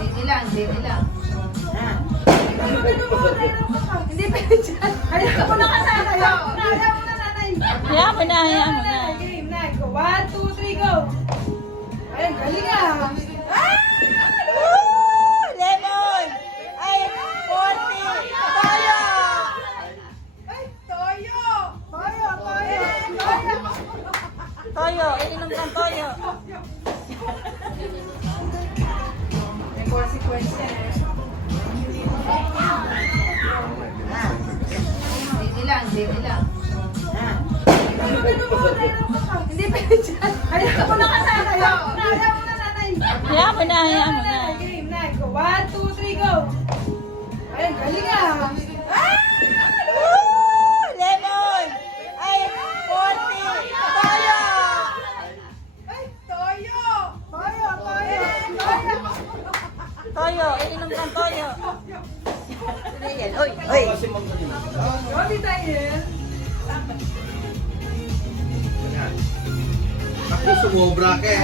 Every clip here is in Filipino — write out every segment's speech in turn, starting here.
Hindi lang. Hindi pwede dyan. Ayaw mo na kasana. Ayaw mo na, nanay. Hayaan mo na. Game na. Go. 1, 2, 3, go. Ayun, galing ah. Woo! Lemon! Ay, 40! Toyo! Ay, toyo. Toyo. Toyo, iinom kang toyo. May consequence yan eh. Hindi lang. Hindi pwede dyan. Ayaw mo na kasana. Ayaw mo na, nanay. Hayaan mo na. Game na. Go. 1, 2, 3, go. Ayun, galing ah. Woo! Lemon! Ay, 40! Toyo! Ay, toyo. Toyo, iinom kang toyo. Uy! Grabe tayo. Ako sumobra ka eh.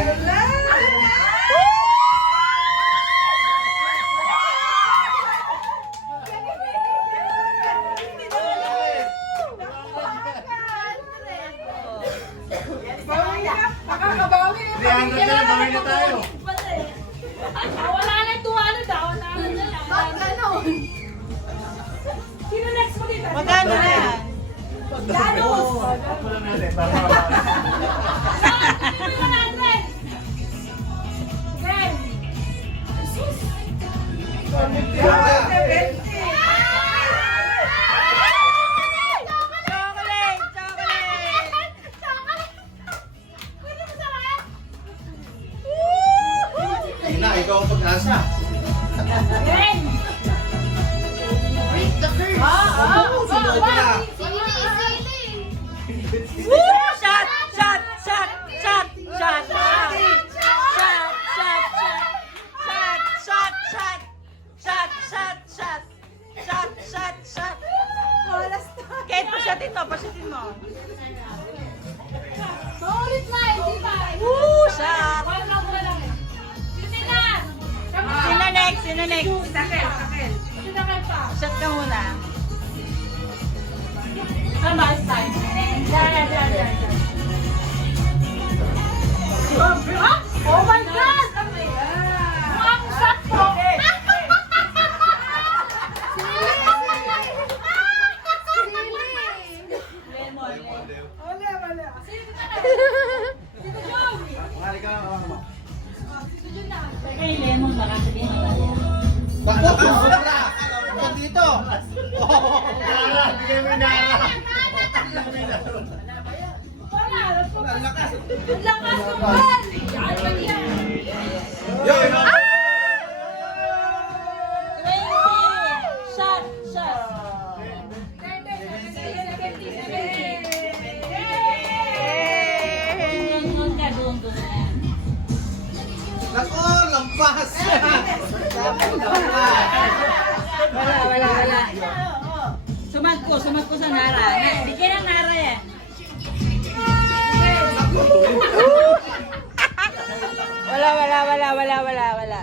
Nakakabawi. 300 na, bawi na tayo. Wala na ito, ano daw? Ganon. Sino next mo dito? Magkano na yan? Ganos. Wala natin, tama. Ina, ikaw ang pag-asa. Sunod na. Woo! Shot! Kahit pasyatin mo. Woo! Shot! Sino next? Sakel. Shot ka muna. Oh my God! Ang sakto! Wala. Mahali ka lang mo. Kay lemon baka sabihin mo. Bakit ka sobra? Ito dito. Nara, bigay mo nara. Ang lakas ng ban! Yun! Shot! Doon na yan. Nako, lampas! Wala. Sumag ko sa Nara. Bigyan ng Nara yan. Wala.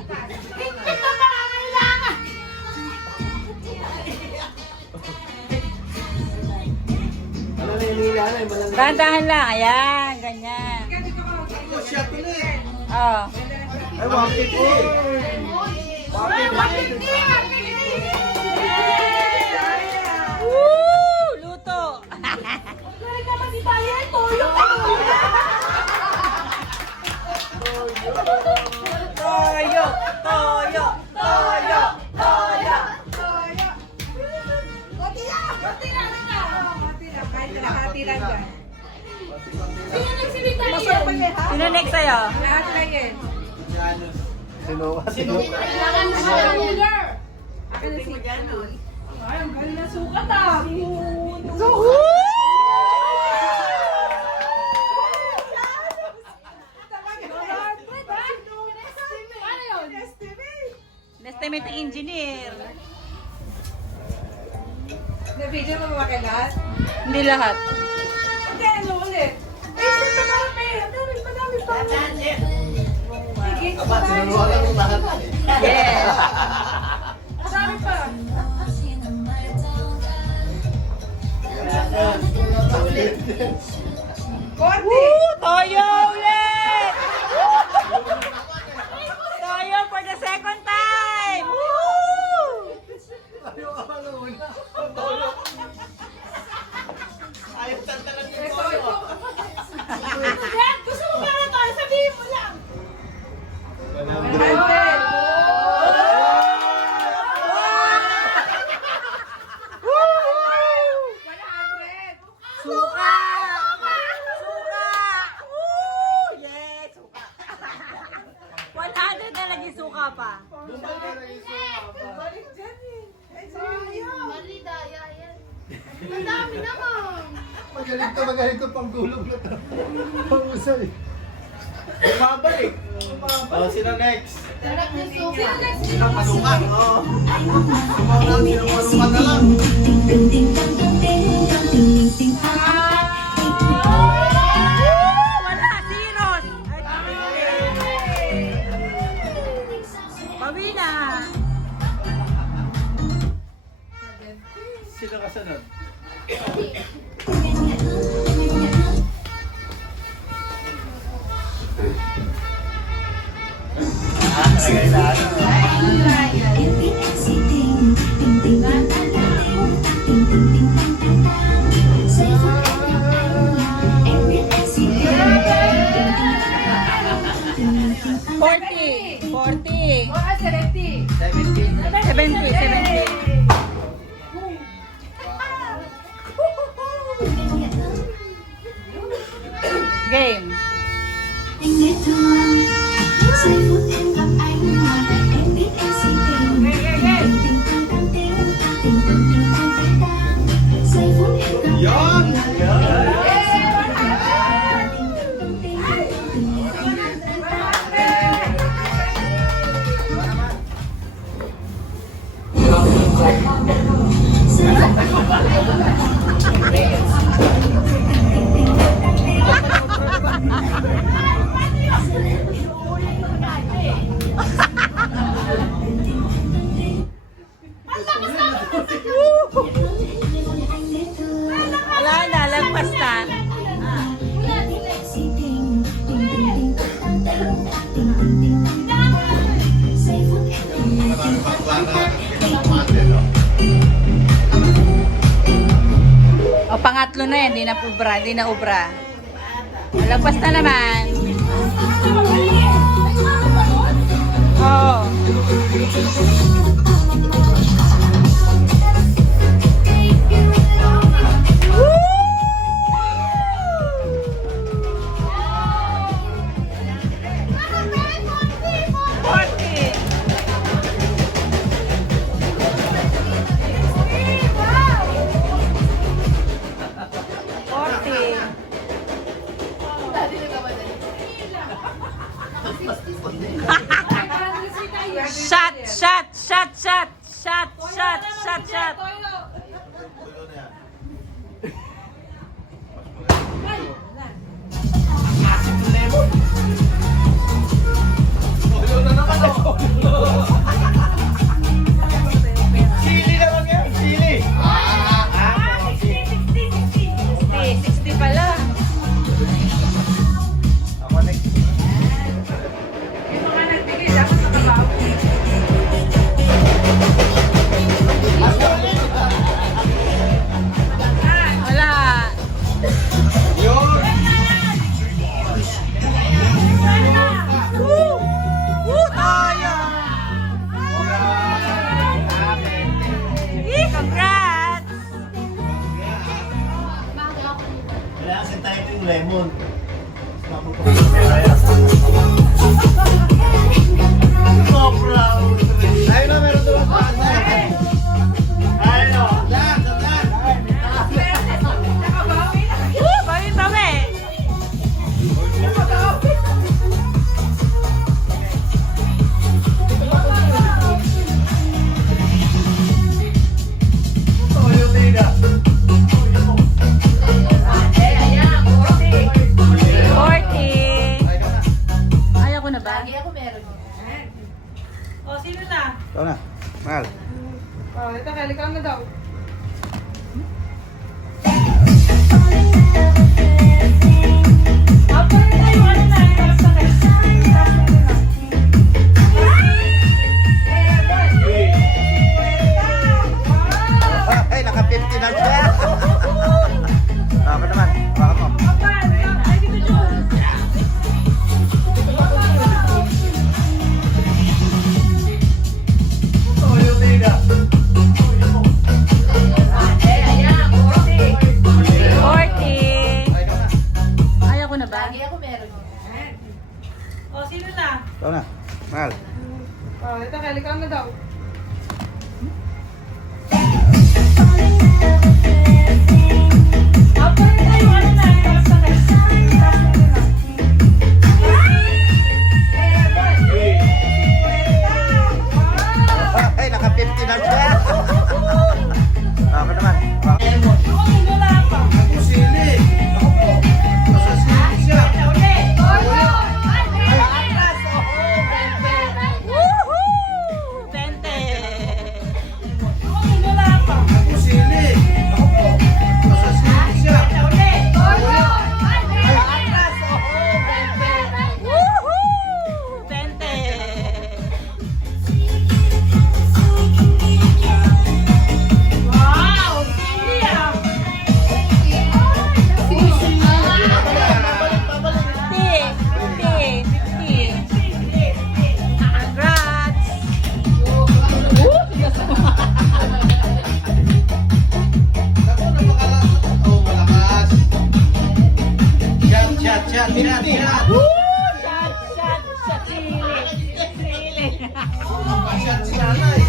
Dahan-dahan lang. Ayan, ganyan. Ako, siya tuloy. Oh. Ay, 150. Woo! Luto. Toyo. Sino next sa'yo? Sino? Ay, ang galing na sukat ah. Estimate ng engineer. Na-video mo ba kay lahat? Hindi lahat. Hindi, ano ulit? Eh, saan ka parang may Aba, sinunuha lang yung lahat. Yes. Sabi pa. Korte. Toyo ulit! Toyo for the second time! Woo! Ayaw tantalan yung toyo. Dad, gusto mo ba na to? Sabihin mo lang. 100. Suka! Suka! Woo! Yes! Suka! 100 na lagi suka pa. Balik dyan eh. Ay, sayang. Mali, daya yan. Ang dami naman. Magaling to panggulong na to. Pangusay. Bumabalik. Oh, sino next? Sarap yung suka. Sino next? Sino pasukan? Oh. Sino pasukan na lang. Wala! Zeros! Bawi na! Sino kasunod? Lagay na ano. Forty! 40! Oras, 70. 70! Game! Yon! Wala na, lagpas na. O, pangatlo na yan, di na ubra, di na ubra. Lagpas na naman. Oo. Shot, shot, shot, shot, shot, shot, shot, shot. Sili naman yan, sili. 60 pala. Ako next. Yung mga nagbigay, dapat nakabawi. Wala. Yon! Woo! Woo! Tayo! Yee, congrats! Wala kasi tayo ito yung lemon. Sobra! Tayo na, meron doon sa atin. Tayo na. Yan, yan. Nakabawi na. Woo! Bawi-bawi! Toyo, tiga. 40! Ikaw na. Mahal. Oh, ito, ikaw na daw. Ako rin tayo, ano na, yung sa Ay, naka-50 na siya. Ako naman. Ako sili. Ako po. Nasa sili siya. Woohoo! 20! Ako sili. Ako po. Nasa sili siya. Woohoo! 20! Wow! Sili ah! Congrats! Ako, napakalakas. Oh, malakas. Shot, shot, shot, shot, shot. Shot, shot, shot, sili. Sili. Shot si nanay.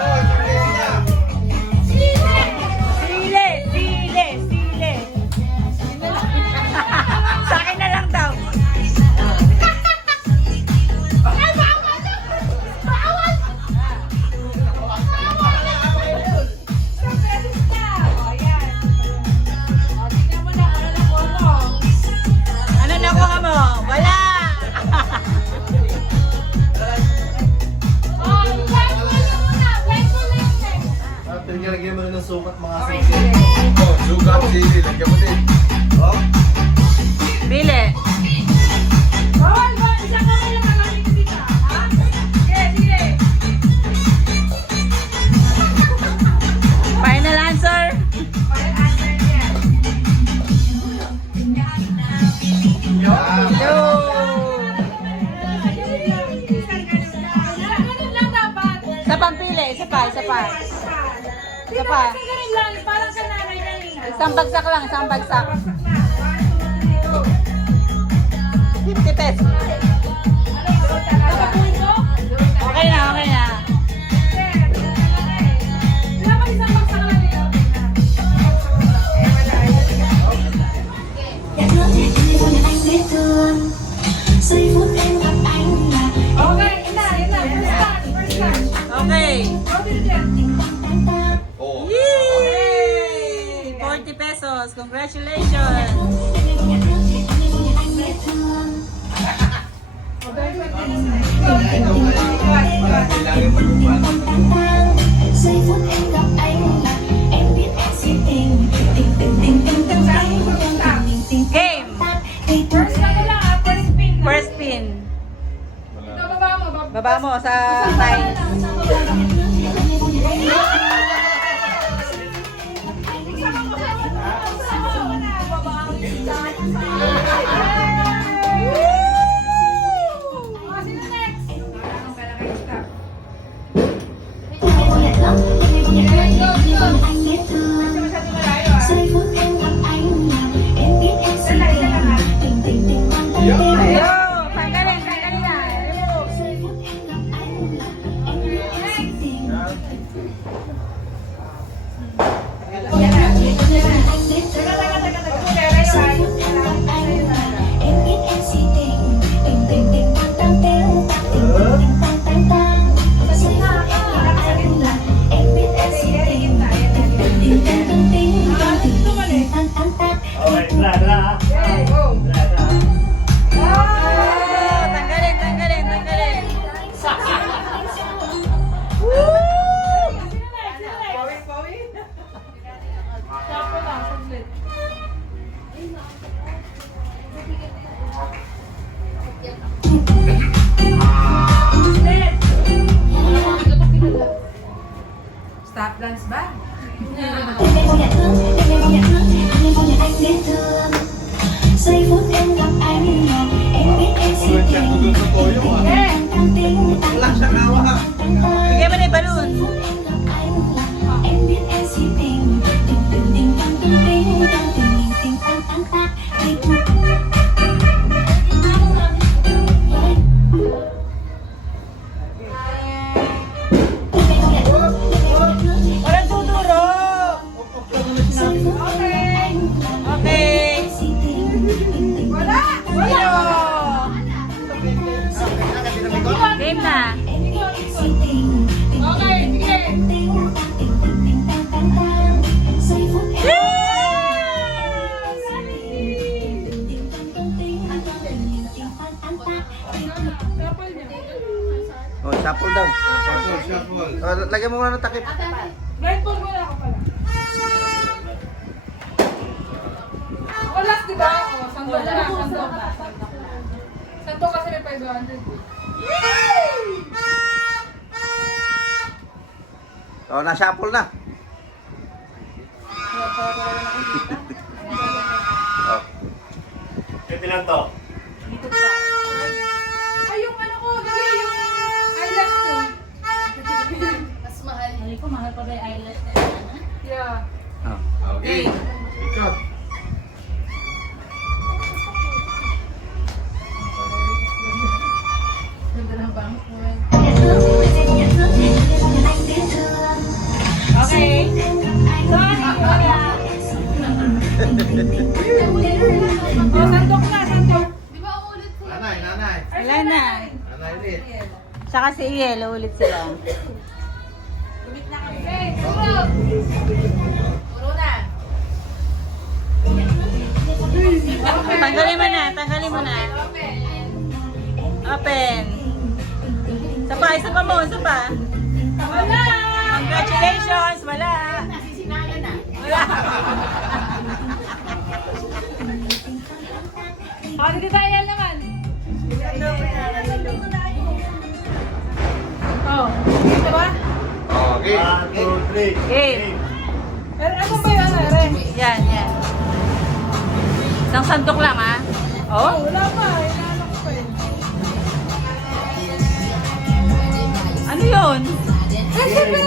Oh, Julieta. Sili, sili, sili. Sa akin na lang daw. Ano nakuha mo? Wala! Tingnan, lagyan mo rin ng sukat mga sili. Oh, sukat sili. Lagyan mo din. Oh. Pili. Bawal ba? Isang kamay lang ang dito. Ha? Sige, sige. Final answer. Yeah. Yo! Ganun lang dapat. Isa pang pili. Isa pa, isa pa. Isa pa. Ganun lang. Parang sa nanay kanina. Isang bagsak lang, isang bagsak. 50 pesos. Okay na, okay na. Giây phút em gặp anh là Okay, ina. First catch. Okay. Go to the jet. Oh. Yay! 40 pesos. Congratulations. Kailangan mo yung paano. Giây phút em gặp anh là em biết em si tình tình tình tình tình tình tình tình Game. tình First ano lang ah, first spin lang. First spin. Ito, baba mo. Baba mo sa time. Sino next? anh biết thương giây phút em gặp anh là em biết em si tình tình tình tình tan tan Yo! tim Tanggalin, tanggalin na. Remove. giây phút em gặp anh là em biết em si tình anh biết thương giây phút em gặp anh là em biết em si tình tình tình tình tan tan tim tình tình tình tan tan tan giây phút em gặp anh là em biết em si tình tình tình tình tan tan tim tình tình tình tan tan tan Okay, tara. Okay, go. Oh, tanggalin, tanggalin, tanggalin. Woo! Sino next? Pawi? Sapo lang, saglit. Stop dance ba? Giây phút em gặp anh là em biết em si tình tan tim Wala siya nawa. Bigyan mo na yung balloon. em gặp anh là em biết em si tình tình tình tình tan tan tim tan tình tình tan tan tan tình Okay. Okay. Wala. Zero. Game na. Okay, sige. Oh, shuffle daw. Shuffle. Oh, lagyan mo muna ng takip. Blindfold mo na ako pala. Ako last, di ba? O, santo na. Santo. Santo kasi may 500. Oh, na-shuffle na. Oh. Ilan to? Ay, yung ano ko, dali, yung eyelash ko. Mas mahal. Ay ko, mahal pa ba yung eyelash na Yeah. Oh. Okay. Ikot. Okay. O, sandok na, sandok. Di ba ulit sila? Nanay, nanay. Wala na. Nanay ulit. Saka si Iel, ulit sila. Okay, sandok. Puro na. Tanggalin mo na, tanggalin mo na. Open. Isa pa mo, isa pa. Wala. Congratulations, wala. Nasisinayan na. Wala. O, dito tayo naman. Oh, dito ba? Okay. 1, 2, 3. Game. Pero ano ba yun, Ere? Yan, yan. Isang sandok lang, ha? Oh, Oh? wala pa. Inaano ko pa yun. Ano yun? Eh, siyempre